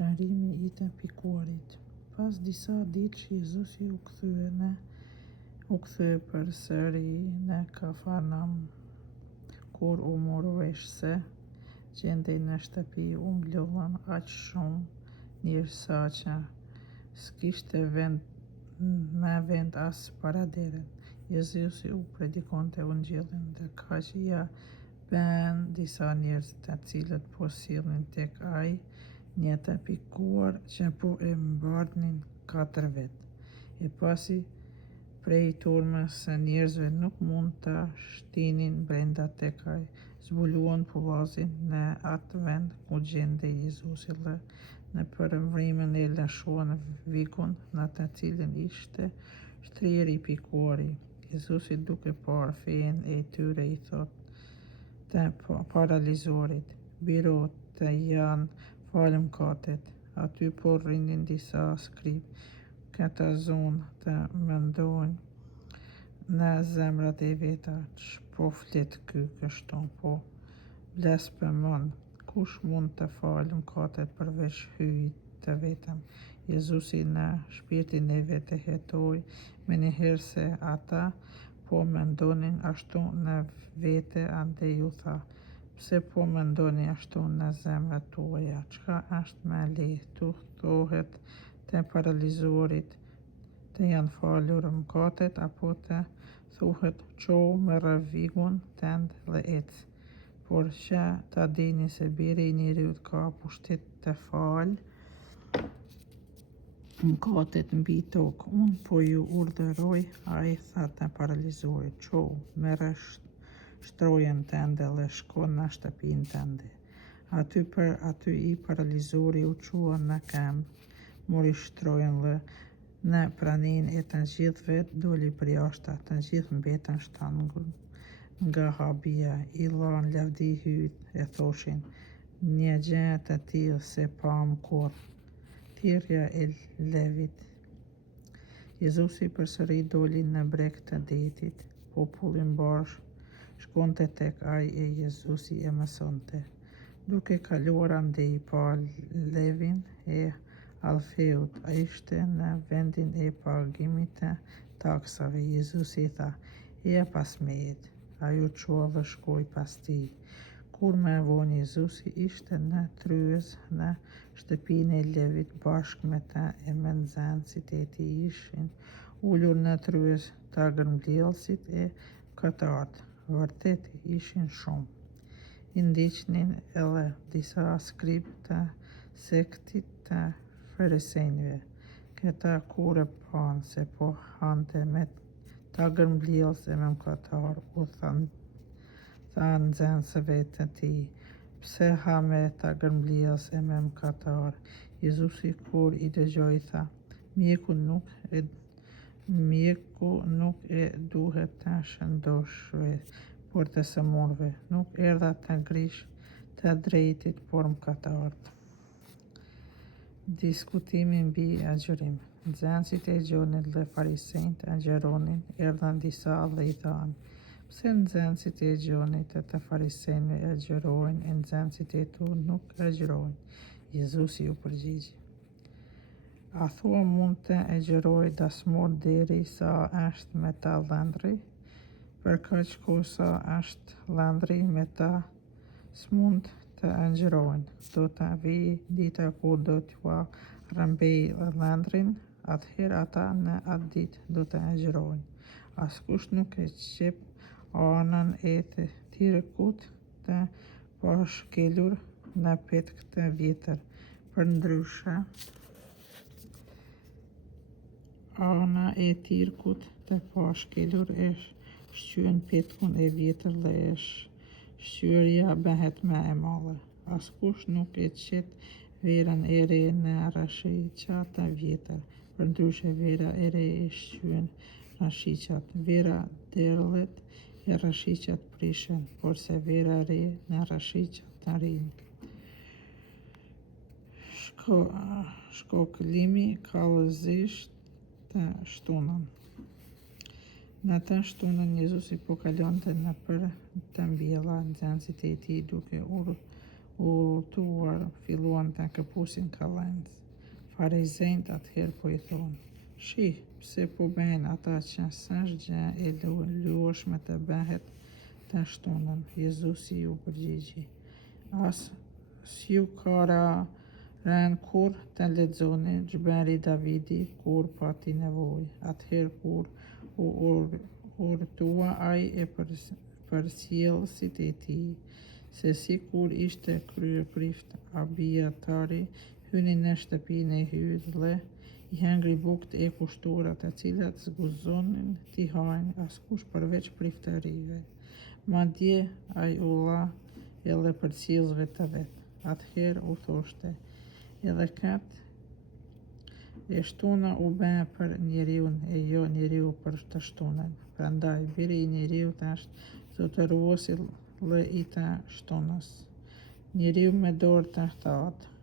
Shërimi I të pikuarit. Pas disa ditësh Jezusi u kthye përsëri në Kafarnaum. Kur u morë vesh se gjendej në shtëpi u mblodhen aq shumë njerëz saqë s'kishte vend as paraderen. Jezusi u predikonte Ungjillin dhe kaq ja bën disa njerëz të cilët po sillnin tek ai një të pikuar që po e mbardhnin 4 vet. E pasi prej turmës së njerëzve nuk mund ta shtinin brenda tek ai, zbuluan pullazin në atë vend ku gjendej Jezusi dhe në përvrimën e lëshuan vikun në të cilin ishte shtrirë I pikuari. Jezusi duke parë fejen e tyre I thot të paralizorit: "Biro të janë falë mëkatet." Aty po rrinin disa skrip. Këta zonë të mendojnë në zemrat e veta: "Ç'po flet ky kështu, po blasfemon. Kush mund të falë mëkatet përveç Hyjit të vetëm?" Jezusi në shpirtin e vet e hetoi menjëherë se ata po mendonin ashtu në vete, andej u tha: "Pse po mendoni ashtu në zemrat tuaja? Çka është më lehtë, t'u thuhet të paralizorit të janë falur mëkatet, apo të thuhet: çau, merr vikun tënd dhe ec? Por që ta dini se Biri I Njeriut ka pushtet të falë mëkatet mbi tokë. Unë po ju urdhëroj." Ai tha të paralizorit: "Çau, merr shtrojen tënde dhe shko në shtëpinë tënde." Aty I paralizori u çua në këmbë, mori shtrojen dhe në praninë e të gjithëve doli përjashtë. Të gjithë mbetën shtangur nga habia. I lan lavdi Hyjit e thoshin: "Një gjë të tillë se pam kurrë." Thirrja e Levit. Jezusi përsëri doli në breg të detit. Populli mbar shkonte tek ai e Jezusi e mësonte. Duke kaluar andej pa Levin e Alfeut. Ai ishte në vendin e pagimit të taksave. Jezusi I tha: "Eja pas meje." Ai u çua dhe shkoi pas tij. Kur më vonë Jezusi ishte në tryez në shtëpinë e Levit bashkë me të e me nxënësit e tij. Ishin ulur në tryez tagërmbjellësit e mëkatarët. Vërtet ishin shumë. I ndiqnin edhe disa skrip të sektit të Farisejve. Këta kur e pan se po hante me tagërmbjellës e me mëkatarë, u tha nxënësve të tij: "Pse ha me tagërmbjellës e me mëkatarë?" Jezusi kur I dëgjoi tha: Mjeku nuk e duhet të shëndoshë, por të sëmurëve. Nuk erdha të ngrish të drejtit, por mëkatarët. Diskutimi mbi agjërim. Nxënësit e Gjonit dhe Farisejt agjëronin. Erdhan disa dhe I thanë: "Pse nxënësit e Gjonit e të Farisejve agjërojnë e nxënësit e tu nuk agjërojnë?" Jezusi u përgjigji: "A thua mund të agjëroj dasmor deri sa është me ta ëndri? Për kaq kohë sa është ëndri me ta, s'mund të agjërojnë. Do të vijë dita kur do t'ua rrëmbejë ëndrin, atëherë ata në atë ditë do të agjërojnë. Askush nuk e qep anën e thirrkut të pashkelur në petkë të vjetër. Përndryshe, ana e thirrkut të pashkelur e shqyn petkun e vjetër dhe shqyrja bëhet më e madhe. Askush nuk e qet verën e re në rashicë të vjetër. Përndryshe, vera e re e shqyn rashicët. Vera derllet e rashicët prishen, porse vera e re në rashicë të rinj. Shkoklimi kallëzisht të shtunën. Në të shtunën Jezusi po kalonte nëpër të mbjella. Nxënësit e tij duke udhëtuar filluan të këpusin kalendë. Farizejt atëherë po i thonë: "Shih, pse po bëjnë ata që s'është gjë e luashme të bëhet të shtunën?" Jezusi ju përgjigji: "As s'ju ka rënë kur të lexoni xhberi Davidi kur pati nevojë, atëherë kur u urtua ai e përsjellësit e tij, se si kur ishte kryeprift Abiatari, hyni në shtëpinë e hyjt dhe i hëngri bukët e kushtuara, të cilat zguzonin t'i hajnë askush përveç priftërive. Madje ai u la edhe përcjellsve të vet. Atëherë u thoshte: edhe këtë e shtuna u bë për njeriun e jo njeriu për të shtunën. Prandaj biri i njeriut është zotëruesi i të shtunës. Njeriu me dorë të thatë